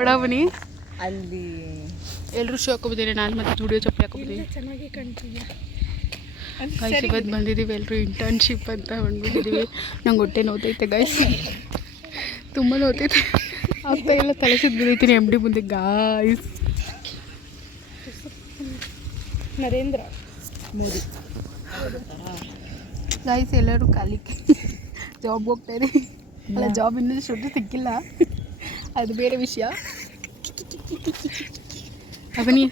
ಬಡಾವಣೆ ಅಲ್ಲಿ ಎಲ್ಲರೂ ಶೂ ಹಾಕೋಬಿದ್ದೀರಿ. ನಾನು ಮತ್ತೆ ಸ್ಟುಡಿಯೋ ಚಪ್ಪಲಿ ಹಾಕೋಬಿದ್ದೀನಿ. ಚೆನ್ನಾಗಿ ಕಾಣ್ತಿದ್ಯಾ? ಗೈಸ್ ಇವತ್ತು ಬಂದಿದ್ದೀವಿ ಎಲ್ಲರೂ ಇಂಟರ್ನ್ಶಿಪ್ ಅಂತ ಬಂದ್ಬಿಟ್ಟಿದ್ದೀವಿ. ನಂಗೆ ಹೊಟ್ಟೆ ನೋತೈತೆ ಗೈಸ್, ತುಂಬ ನೋತೈತೆ. ಆಗ್ತಾ ಎಲ್ಲ ತಲೆಸಿದ್ದು ಬಿದ್ದೈತೀನಿ ಎಮ್ ಡಿ ಮುಂದೆ ಗಾಯ್ಸ್. ನರೇಂದ್ರ ಮೋದಿ ಗಾಯ್ಸ್ ಎಲ್ಲರೂ ಕಾಲಿಕ್ಕೆ ಜಾಬ್ಗೆ ಹೋಗ್ತಾ ಇದೆ. ಅಲ್ಲ, ಜಾಬ್ ಇನ್ನೂ ಶುರು ಸಿಕ್ಕಿಲ್ಲ, ಅದು ಬೇರೆ ವಿಷಯ. ಅವನಿ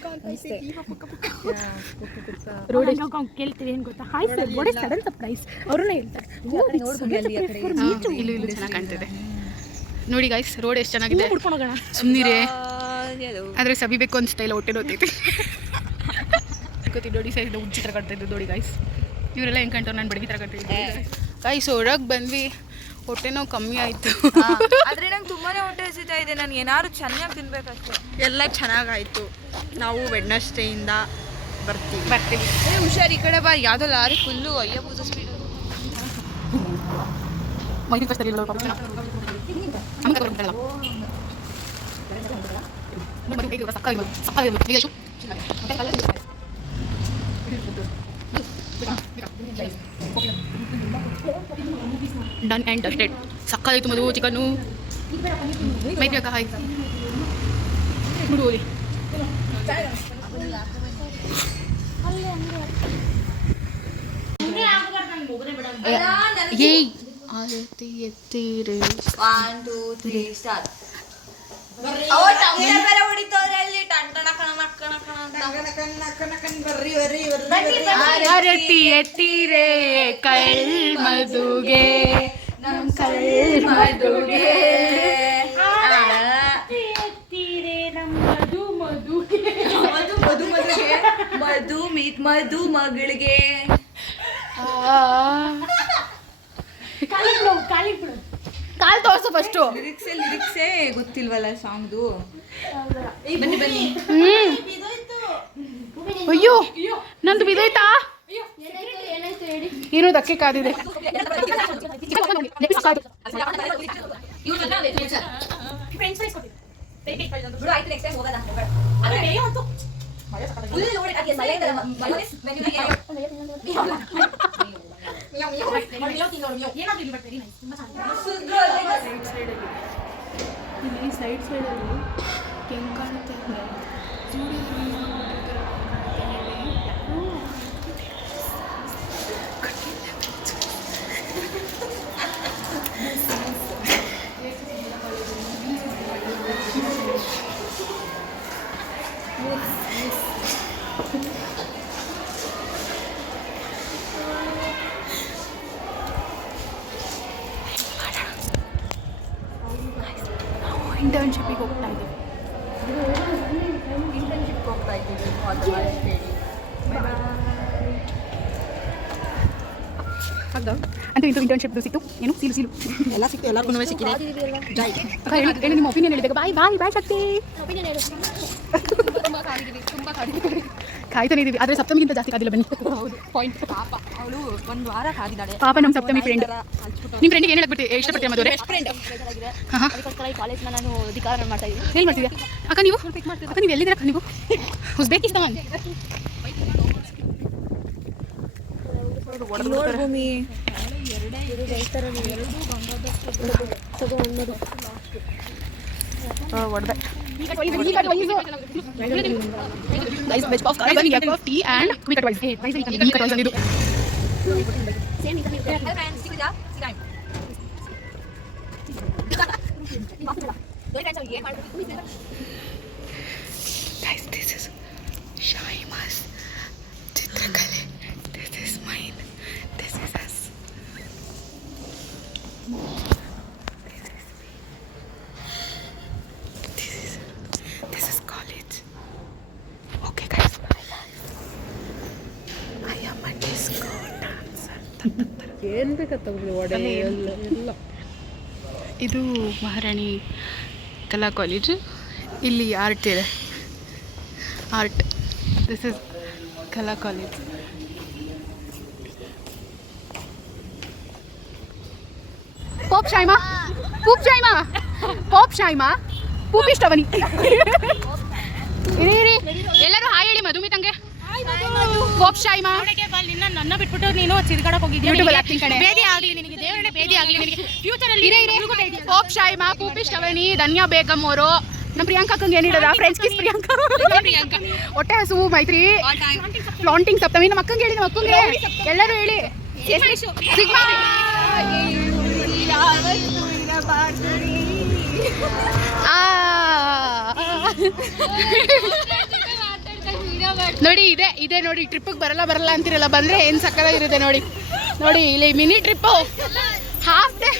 ರೋಡ್ ಕೇಳ್ತೀವಿ ಏನು ಗೊತ್ತಾ? Hi sir, what is sudden surprise? ಅವ್ರನ್ನ ಹೇಳ್ತಾರೆ ಇಲ್ಲೂ ಚೆನ್ನಾಗಿ ಕಾಣ್ತಿದೆ ನೋಡಿ ಗಾಯ್ಸ್. ರೋಡ್ ಎಷ್ಟು ಚೆನ್ನಾಗಿದೆ, ಸುಮ್ಮನಿರೇ. ಆದರೆ ಸವಿಬೇಕು ಅನಿಸ್ತಾ ಇಲ್ಲ, ಹೊಟ್ಟೆ ನೋತೈತೆ. ಗೊತ್ತಿ ನೋಡಿ ಸೈಡ್ ಉಜ್ಜಿ ಥರ ಕಾಣ್ತಾ ಇದ್ದು ನೋಡಿ ಗಾಯ್ಸ್. ಇವರೆಲ್ಲ ಹೆಂಗೆ ಕಾಣ್ತಾವೆ, ನಾನು ಬಡಗಿ ಥರ ಕಾಣ್ತಿದ್ದೆ ಗಾಯ್ಸ್. ಒಳಗೆ ಬಂದ್ವಿ, ಹೊಟ್ಟೆ ನೋವು ಕಮ್ಮಿ ಆಯಿತು. ಆದರೆ ನಂಗೆ ತುಂಬಾ ಹೊಟ್ಟೆ ಹಸಿತಾ ಇದೆ. ನಾನು ಏನಾದ್ರು ಚೆನ್ನಾಗಿ ತಿನ್ಬೇಕಷ್ಟೇ. ಎಲ್ಲ ಚೆನ್ನಾಗಾಯಿತು. ನಾವು ವೆಡ್ನಸ್ಡೇಯಿಂದ ಬರ್ತೀವಿ. ಹುಷಾರು, ಈ ಕಡೆ ಬಾ. ಯಾವುದೋ ಲಾರಿ ಫುಲ್ಲು ಅಯ್ಯ ಪೂಜ ಸ್ಪೀಡ್. ಮೈದಿ ಕಷ್ಟ ಇಲ್ಲ ಡನ್ ಆ್ಯಂಡ್ ಡಸ್ಟೆಡ್. ಸಕ್ಕತ್ತಾಯಿತು ಮದು ಚಿಕನ್ನು. ಮೈತ್ರಿ ಅಕ್ಕ ಹಾಯ್ ಬಿಡು ಹೋಗಿ. ಏಯ್ ಆರತಿ ಎತ್ತೀರಿ 1 2 3 ಸ್ಟಾರ್ಟ್. ಆರತಿ ಎತ್ತೀರೆ ಕಳ್ ಮದುಗೆ ನಮ್ ಕಳ್ ಮದುಗೆ ಮಧು ಮೀಟ್ ಮಧು ಮಗಳಿಗೆ. ಕಾಲ್ ತೋರ್ಸು ಫಸ್ಟು. ಲಿರಿಕ್ಸೇ ಗೊತ್ತಿಲ್ವಲ್ಲ ಸಾಂಗ್ದು. ಬನ್ನಿ. ಅಯ್ಯೋ ನಂದು ಬಿದ್ದೋಯ್ತಾ? ಏನು ದಕ್ಕೆ ಕಾದಿದೆ. ಇಲ್ಲಿ ಸೈಡ್ ಸೈಡಲ್ಲಿ ಹೆಂಗೆ ಕಾಣುತ್ತೆ ಅಂದರೆ ಇಂಟರ್ನ್ಶಿಪ್ಪಿಗೆ ಹೋಗ್ತಾ ಇದ್ದೀವಿ. ಅಂತೂ ಇಂಟರ್ನ್ಶಿಪ್ ಸಿಕ್ತು. ಏನು ಸೀಲು ಎಲ್ಲ ಸಿಕ್ತು, ಎಲ್ಲರಿಗೂ ಸಿಕ್ಕಿದೆ. ಅಕ್ಕ ಹೇಳಿ ನಿಮ್ಮ ಒಪಿನಿಯನ್ ಹೇಳಿದಾಗ ಬಾಯ್ ಶಕ್ತಿ. ಕಾಯ್ತಾನೆ ಇದೀವಿ, ಆದರೆ ಸಪ್ತಮಿಗಿಂತ ಜಾಸ್ತಿ ಕಾದಿಲ್ಲ. ಬನ್ನಿ ಪಾಯಿಂಟ್. ಪಾಪ ಅವಳು ಒಂದು ವಾರ ಕಾದಿದ್ದಾಳೆ. ಪಾಪ ನಮ್ಮ ಸಪ್ತಮಿ ಫ್ರೆಂಡ್. ನಿಮ್ಮ ಫ್ರೆಂಡಿಗೆ ಏನು ಹೇಳ್ಬಿಟ್ಟು ಇಷ್ಟಪಡ್ತೀಯ ಮದುವೆ? ಕಾಲೇಜ್ನ ನಾನು ಅಧಿಕಾರ ಮಾಡ್ತಾ ಇದ್ದೀನಿ. ಏನು ಮಾಡ್ತಿದ್ಯಾ ಅಕ್ಕ ನೀವು? ಅಕ್ಕ ನೀವು ಎಲ್ಲಿದ್ದೀರ ಅಕ್ಕ? ನೀವು ಉಜ್ಬೇಕಿಸ್ತಾನ್ ಭೂಮಿ ಹೊಡೆದೆ. Tea and quick advice. ಇದು guys, this is Shaima's ಚಿತ್ರಕಲೆ. This is mine. This is us. This is college. Okay guys, I am a disco dancer. ಏನು ಬೇಕಂತ ಒಡೆ ಎಲ್ಲ. ಇದು ಮಹಾರಾಣಿ ಕಲಾ ಕಾಲೇಜು. ಇಲ್ಲಿ ಆರ್ಟ್ ಇದೆ. ಆರ್ಟ್. ದಿಸ್ ಇಸ್ ಕಲಾ ಕಾಲೇಜ್. Pop Shaima. ಪೂಪಿಷ್ಟವನಿ ಇರಿ ಎಲ್ಲರೂ ಹಾಯ್ ಹೇಳಿ ಮಧುಮಿತಂಗೆ. ಪೋಪ್ ಶಾಯಿಮಾ ನಿನ್ನ ನನ್ನ ಬಿಟ್ಬಿಟ್ಟು ನೀನು ಚಿರ್ಗಡಕ್ಕೆ ಹೋಗಿದ್ಯಾ. ಯೂಟ್ಯೂಬಲ್ಲಿ ಹಾಕ್ತೀನಿ ಕಣೆ. ಬೇದಿ ಆಗಲಿ ನಿನಗೆ, ದೇವರೇ ಬೇದಿ ಆಗಲಿ ನಿನಗೆ. ಫ್ಯೂಚರಲ್ಲಿ ಪೋಪ್ ಶಾಯಿಮಾ, ಪೂಪಿಷ್ಟವನಿ, ಧನ್ಯಾ ಬೇಗಂ ಅವರು. ನಮ್ಮ ಪ್ರಿಯಾಂಕಂಗೆ ಏನಿಡೋದ ಫ್ರೆಂಡ್ಸ್ ಕಿಸ್ ಪ್ರಿಯಾಂಕಾ. ಹೊಟ್ಟೆ ಹಸುವು ಮೈತ್ರಿ ಫ್ಲಾಂಟಿಂಗ್ ಸಪ್ತಮಿ. ನಮ್ಮ ಅಕ್ಕಂಗೆ ಹೇಳಿ, ನಮ್ಮ ಅಕ್ಕಂಗೆ ಎಲ್ಲರೂ ಹೇಳಿ. ಸಿಗ್ಮಾ ನೋಡಿ ಇದೆ ನೋಡಿ. ಟ್ರಿಪ್ಪಿಗೆ ಬರಲ್ಲ ಅಂತಿರಲ್ಲ, ಬಂದರೆ ಏನು ಸಕ್ಕತ್ತಾಗಿರುತ್ತೆ ನೋಡಿ. ನೋಡಿ ಇಲ್ಲಿ ಮಿನಿ ಟ್ರಿಪ್ಪು ಹಾಫ್ ಡೇ.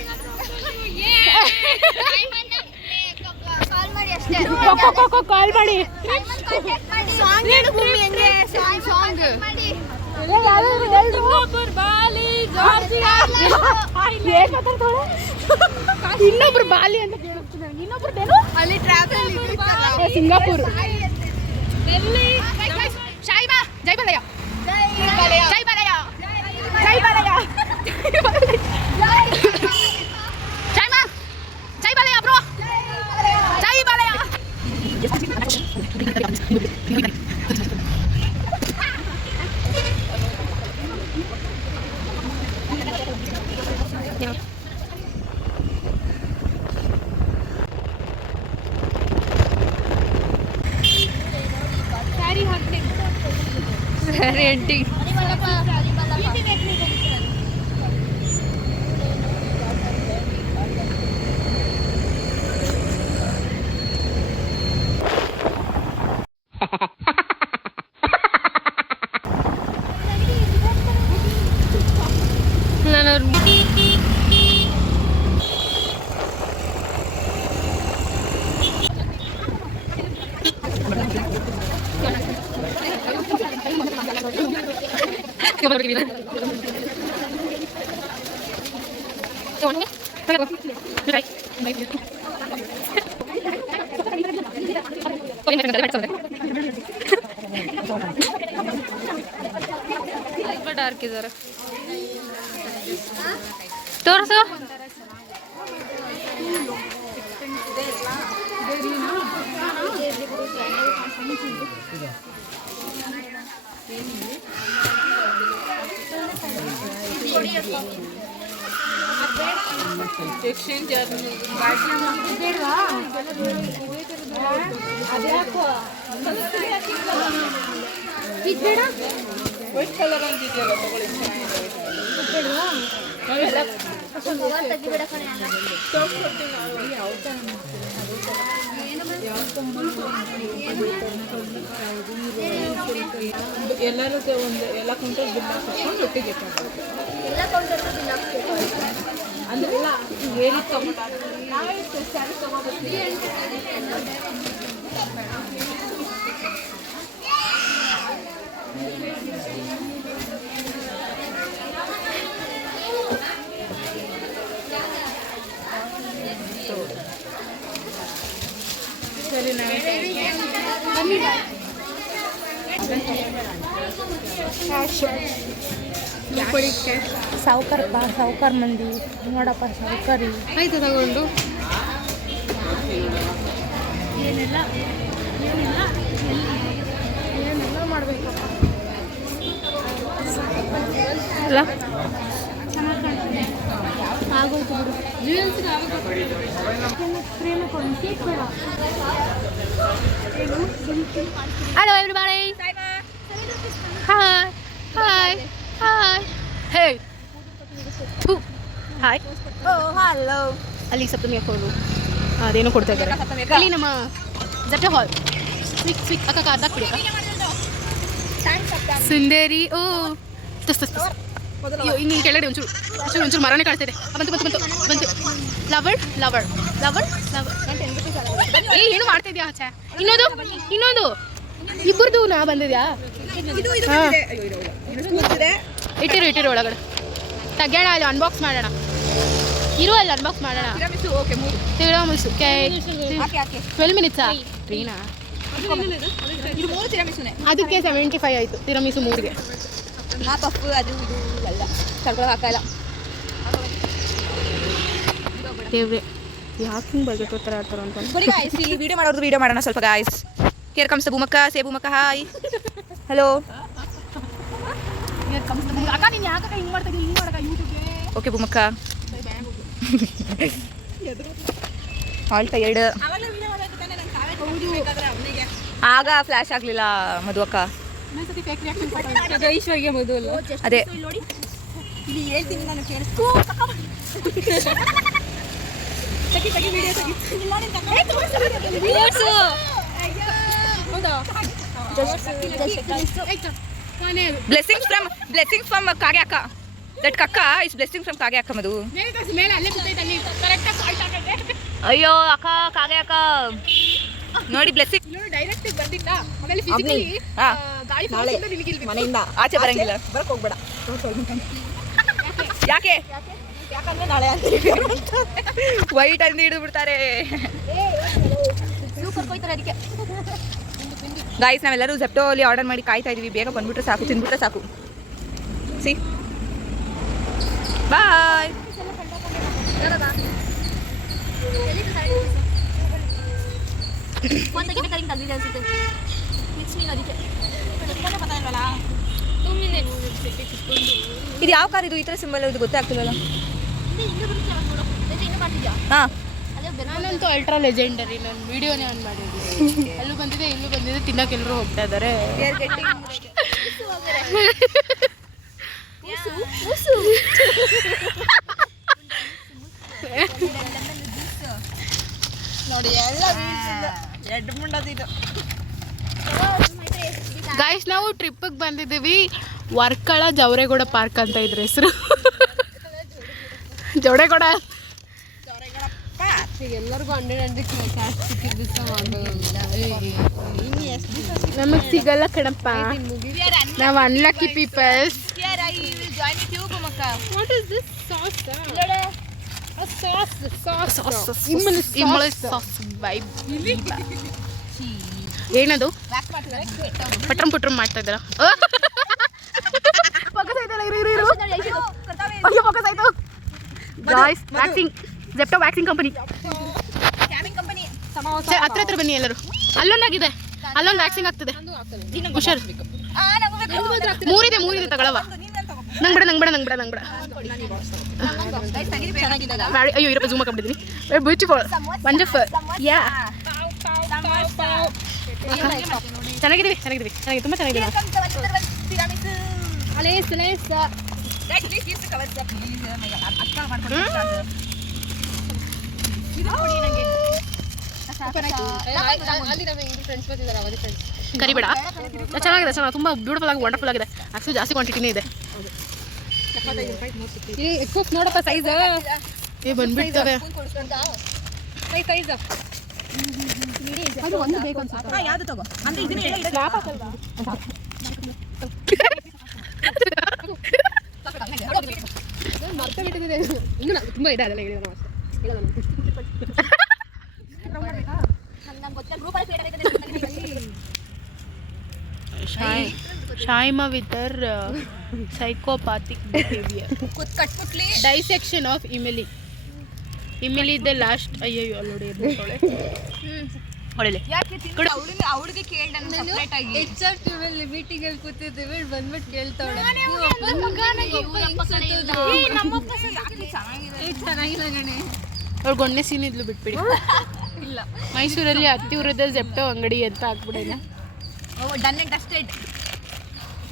ಕಾಲ್ ಮಾಡಿ ಇನ್ನೊಬ್ರು ಬಾಲಿ ಅಂತ ಕೇಳಿಸ್ತೀನಿ. ಇನ್ನೊಬ್ರದ್ದೇನು ಅಲ್ಲಿ ಟ್ರಾವೆಲ್ ಸಿಂಗಾಪುರ್. ಶಾಯಿಮಾ ಜೈ ಬಾಲಯ್ಯ, ಜೈ ಬಾಲಯ್ಯ, ಜೈ ಬಾಲಯ್ಯ, ಶಾಯಿಮಾ ಜೈ ಬಾಲಯ್ಯ ಬ್ರೋ, ಜೈ ಬಾಲಯ್ಯ. ಸರಿ ಆಂಟಿ. ಡಾರ್ಕ್ ಇದ್ದಾರೆ ತೋರಿಸು. ಎಕ್ಸ್ಚೇಂಜ್ ವೈಟ್ ಕಲರ್ ಅಂತಿದೆಯಲ್ಲ ತಗೊಳ್ಳಿ. ಎಲ್ಲರೂ ಒಂದು ಎಲ್ಲ ಕೌಂಟರ್ ಬಿಲ್ ಹಾಕೊಂಡು ಒಟ್ಟಿಗೆ ಅಂದ್ರೆ ಎಲ್ಲ ಬೇರೆ ತಗೊಂಡು ನಾವೇ ಸ್ಯಾರಿ ತಗೋಬೇಕು. ಸರಿ ಸಾವುಕಾರಪ್ಪ, ಸಾವುಕಾರ ಮಂದಿ ನೋಡಪ್ಪ, ಸಾವುಕಾರಿ ಆಯ್ತು ತಗೊಂಡು ಏನೆಲ್ಲ ಮಾಡಬೇಕಪ್ಪ. ಅಲ್ಲ ಆಗೋಯ್ತು ಬಿಡು. Hello everybody, hi hi hi, hey hi. Hello. ಅಲ್ಲಿ ಸಪ್ತಮಿ ಹಾಕೋರು ಅದೇನೋ ಕೊಡ್ತಾ ಇದ್ದಾರೆ. ಅಲ್ಲಿ ನಮ್ಮ ಜಟ್ಟ ಹಾಲ್ ಸ್ವೀಟ್ ಅಕ್ಕ ಅರ್ಧಕ್ಕೆ ಬಿಡಿ ಸುಂದರಿ. ಓ ತಸ್ ಹಿಂಗೆ ಕೆಳಗಡೆ ಒಂಚೂರು ಮರನೇ ಕಾಣಿಸ್ತಿದೆ. ಬಂತು ಲವರ್ ಲವರ್ ಲವರ್ ಲವರ್. ಏ ಏನು ಮಾಡ್ತಾ ಇದೆಯಾ? ಆಚೆ ಇನ್ನೊಂದು ಇಬ್ಬರದು ನಾ ಬಂದಿದ್ಯಾ? ಇಟ್ಟಿರು ಒಳಗಡೆ ತೆಗ್ಯೋಣ. ಅಲ್ಲಿ ಅನ್ಬಾಕ್ಸ್ ಮಾಡೋಣ. ಅಲ್ಲಿ ಅನ್ಬಾಕ್ಸ್ ಮಾಡೋಣ. ತಿರಾಮಿಸು 12 ಮಿನಿಟ್ಸಾ ಟ್ರೀನಾ? ಅದಕ್ಕೆ 75 ಆಯಿತು. ತಿರಾಮಿಸು 3ಗೆ. ಪಫ್ ಅದು ಇದು ಎಲ್ಲ ಕರ್ಕೊಂಡು ಹಾಕಲ್ಲ. ದೇವ್ರೆ ಯಾಕೆ ಹಿಂಗೆ ಬಗೆಟ್ ಥರ ಆಡ್ತಾರ ಅಂತ ಬರೀ ಗಾಯ್ಸ್ ಇಲ್ಲಿ ವಿಡಿಯೋ ಮಾಡೋದು ವಿಡಿಯೋ ಮಾಡೋಣ ಸ್ವಲ್ಪ guys. Here comes Bhoomakka say Bhoomakka hi hello. ಅಕ್ಕ ನೀನು ಯಾಕೆ ಹಿಂಗೆ ಮಾಡ್ತಾ ಹಿಂಗೆ ಮಾಡಕ ಯೂಟ್ಯೂಬ್ಗೆ. Okay Bhoomakka all tired. ಆಗ ಫ್ಲಾಶ್ ಆಗಲಿಲ್ಲ ಮಧು ಅಕ್ಕ. ಐಶ್ವರ್ಯ ಮಧು ಅಲ್ಲ ಅದೇ ಇಲ್ಲಿ ಹೇಳ್ತೀನಿ ನಾನು ಕೇಳಿಸ್ಕೊ. ಬ್ಲೆಸ್ಸಿಂಗ್ಸ್ ಫ್ರಮ್ ಕಾಗೆ ಅಕ್ಕ. ದಟ್ ಕಕ್ಕ ಇಸ್ ಬ್ಲೆಸ್ಸಿಂಗ್ ಫ್ರಮ್ ಕಾಗೆ ಅಕ್ಕ ಮಧು. ಅಯ್ಯೋ ಅಕ್ಕ ಕಾಗೆ ಅಕ್ಕ ನೋಡಿ ಬ್ಲೆಸ್ಸಿಂಗ್ ಡೈರೆಕ್ಟ್ ಬಂದಿಲ್ಲ ಮನೆಯಿಂದ ಆಚೆ ಬರಂಗಿಲ್ಲ. ಬರಕ್ ಹೋಗ್ಬೇಡ. ಯಾಕೆ ಯಾಕಂದ್ರೆ ನಾಳೆ ವೈಟ್ ಅಂದು ಹಿಡಿದು ಬಿಡ್ತಾರೆ ಅದಕ್ಕೆ. ಗಾಯ್ಸ್ ನಾವೆಲ್ಲರೂ ಜೆಪ್ಟೋ ಅಲ್ಲಿ ಆರ್ಡರ್ ಮಾಡಿ ಕಾಯ್ತಾ ಇದೀವಿ. ಬೇಗ ಬಂದ್ಬಿಟ್ರೆ ಸಾಕು, ತಿಂದ್ಬಿಟ್ರೆ ಸಾಕು. See boy. ಇದು ಯಾವ ಕಾರ್ ಇದು? ಈ ಥರ ಸಿಂಬಲ್ ಇದು ಗೊತ್ತೇ ಆಗ್ತಿಲ್ಲಲ್ಲ. ಹಾಂ ನಾನಂತೂ ಅಲ್ಟ್ರಾ ಲೆಜೆಂಡರಿ. ನಾನು ವಿಡಿಯೋನೇ ಆನ್ ಮಾಡಿದ್ದೀನಿ. ಅಲ್ಲೂ ಬಂದಿದೆ ಇಲ್ಲೂ ಬಂದಿದೆ. ತಿನ್ನೋಕೆ ಎಲ್ಲರೂ ಹೋಗ್ತಾ ಇದ್ದಾರೆ. ನೋಡಿ ಎಲ್ಲ ಎರಡು ಮುಂಡದಿದ್ದು. ಗಾಯ್ಸ್ ನಾವು ಟ್ರಿಪ್ಪಿಗೆ ಬಂದಿದ್ದೀವಿ. ವರ್ಕಳ ಜವರೇಗೌಡ ಪಾರ್ಕ್ ಅಂತ ಇದ್ರ ಹೆಸರು. ಜವರೇಗೌಡ ಎಲ್ಲರಿಗೂ 100 ಕ್ಯಾಶ್ ಸಿಕ್ಕಿದ್ದು ನಮಗೆ ಸಿಗಲ್ಲ ಕಣಪ್ಪ. ನಾವು unlucky peoples. What is this sauce? ಏನದು? ಪಟ್ರಂ ಪುಟ್ರಂ ಮಾಡ್ತಾ ಇದ್ದಾರ. Guys waxing Zepto waxing company ಹತ್ರ ಬನ್ನಿ ಎಲ್ಲರೂ. ಅಲ್ಲೊಂದಾಗಿದೆ, ಅಲ್ಲೊಂದು ವ್ಯಾಕ್ಸಿಂಗ್ ಆಗ್ತದೆ. ಹುಷಾರು. ಮೂರಿದೆ ತಗೊಳವ. ನಂಗೆ ಬೇಡ. ಅಯ್ಯೋ ಇರಪ್ಪ ಜೂಮ್ ಹಾಕೊಂಡಿದ್ದೀನಿ. Beautiful wonderful. ಯಾ ಚೆನ್ನಾಗಿದ್ದೀವಿ ತುಂಬ ಚೆನ್ನಾಗಿದೆ. ಕರಿಬೇಡ. ಚೆನ್ನಾಗಿದೆ, ತುಂಬ ಬ್ಯೂಟಿಫುಲ್ ಆಗಿ ವಂಡರ್ಫುಲ್ ಆಗಿದೆ. ಆಕ್ಚುಲಿ ಜಾಸ್ತಿ ಕ್ವಾಂಟಿಟಿನೇ ಇದೆ. ನೋಡಪ್ಪ ಸೈಜ್ ಬಂದ್ಬಿಡ್ತವೆ. ಒಂದು ಬೇಕು ಅನ್ಸುತ್ತೆ. ಯಾವ್ದು ತಗೋ ಅಂದ್ರೆ ಇದನ್ನ ಇನ್ನು ತುಂಬ ಇದೆ ಅದೆಲ್ಲ ಹೇಳಿದ Shaima with her psychopathic behavior. Dissection of Emily. Emily the last. ಅಯ್ಯೋ ನೋಡಿ ಹೊಳೆಲೆ ಅವಳಿಗೆ ಕೇಳ್ದೆ ಸಪ್ರೇಟ್ ಆಗಿ. HR ಲಿಮಿಟಿಂಗ್ ಅಲ್ಲಿ ಕೂತಿದ್ದೀವಿ, ಬಂದ್ಬಿಟ್ಟು ಕೇಳ್ತಾಳೆ ಚೆನ್ನಾಗಿಲ್ಲ ಗಣೆ. ಅವ್ಳು ಗೊನ್ನೆ ಸೀನ್ ಇದ್ಲು ಬಿಟ್ಬಿಡಿ. ಇಲ್ಲ ಮೈಸೂರಲ್ಲಿ ಅತ್ತಿವೃದ್ಧ ಜೆಪ್ಟೋ ಅಂಗಡಿ ಅಂತ ಹಾಕ್ಬಿಡೋಣ. ಡನ್ ಅಂಡ್ ಡಸ್ಟೆಡ್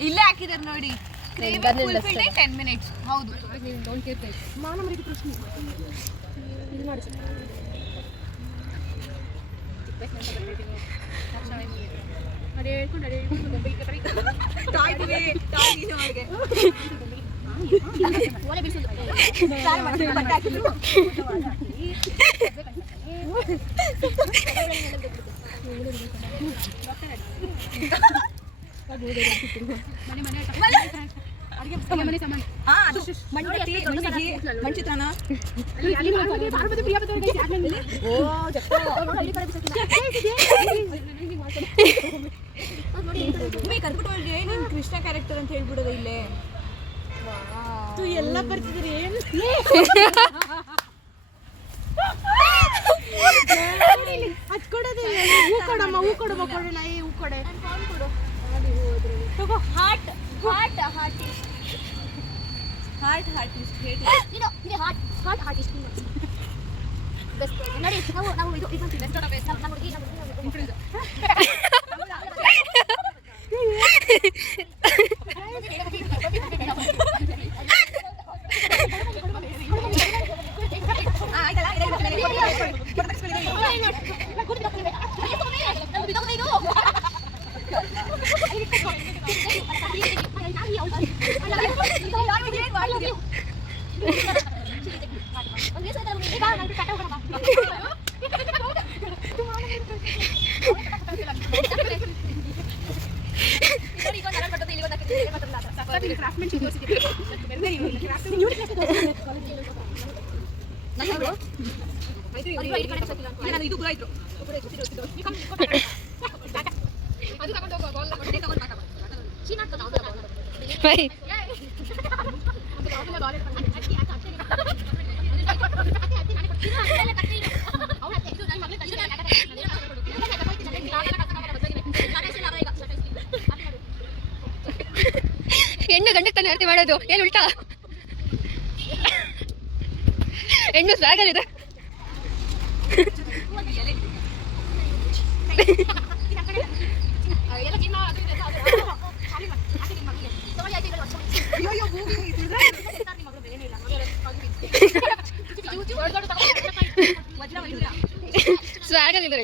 ಇಲ್ಲೇ ಹಾಕಿದಾರೆ ನೋಡಿ. 10 minutes. ಹೌದು ಮಾನವರಿಗೆ ಪ್ರಶ್ನೆ ಇದು ಮಾಡಿ ಅದೇ ಹೇಳ್ಕೊಂಡು ಒಲೆ ಬಿಡಿಸೋದು ಮಂಚಿತಾನ ಕೃಷ್ಣ ಕ್ಯಾರೆಕ್ಟರ್ ಅಂತ ಹೇಳ್ಬಿಡೋದು ಇಲ್ಲೇ ಎಲ್ಲ ಬರ್ತಿದ್ರಿ ಏನು ಹೂ ಕೊಡಮ್ಮ ಕೊಡೆ ನಾಯಿ ಹೂ ಕೊಡೆ ತಗೋ ಹಾರ್ಟ್ ಇಷ್ಟು ಹೇಳಿ ನೋಡಿ ನಾವು ಇದು ಹುಡುಗಿ ಹೆಣ್ಣು ಗಂಡಕ್ಕೆ ತಾನೇ ಆರತಿ ಮಾಡೋದು ಏನು ಉಲ್ಟಾ ಹೆಣ್ಣು ಸ್ವಾಗಲಿದೆ ಸ್ವಾಗಲಿದೆ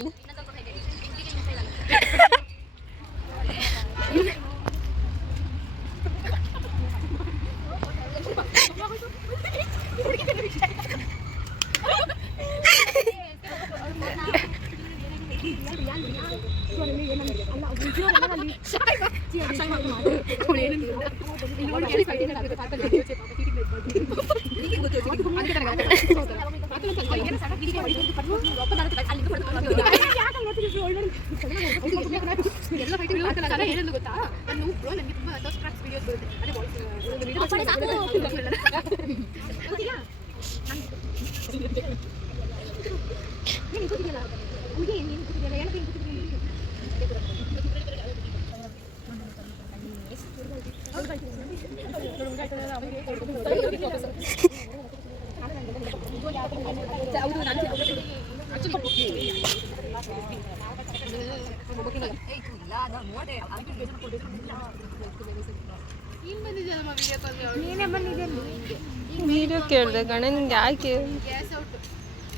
ವಿಡಿಯೋ ಕೇಳಿದೆ ಗಣ ನಿಂಗೆ ಯಾಕೆ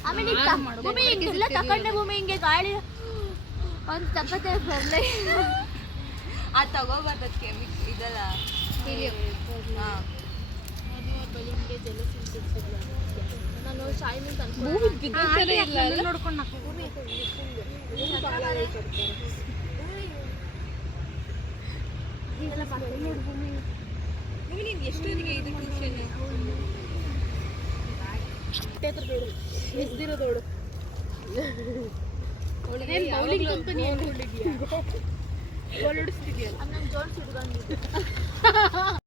ಆಮೇಲೆ ಭೂಮಿ ಹಿಂಗೆಲ್ಲ ತಕೊಂಡೆ ಭೂಮಿ ಹಿಂಗೆ ಗಾಳಿ ಒಂದು ತಪ್ಪತ್ತೆ ಬರಲೇ ಆ ತಗೋಬಾರ್ದಕ್ಕೆ ಇದಲ್ಲ ಹಾಂ ನಾನು ಶಾಯಿನಿಂದ ಭೂಮಿ ಬಿದ್ದಿರ್ತಾನೆ ಇಲ್ಲ ಅಲ್ಲ? ನೋಡ್ಕೊಂಡು ನೀನು ಎಷ್ಟೊತ್ತಿಗೆ ಇದು ಟ್ಯೂಷನ್ ಎಸ್ದಿರೋದೋಡು ಬೌಲಿಂಗ್ ಅಂತ ನೀನು ಅನ್ಕೊಂಡಿದ್ಯಾ ಗೋಲ್ ಹೊಡಿಸ್ತಿದ್ಯಾ ನಮ್ಮ ಜೋಡ್ಸ್ ಹಿಡ್ಕೊಂಡು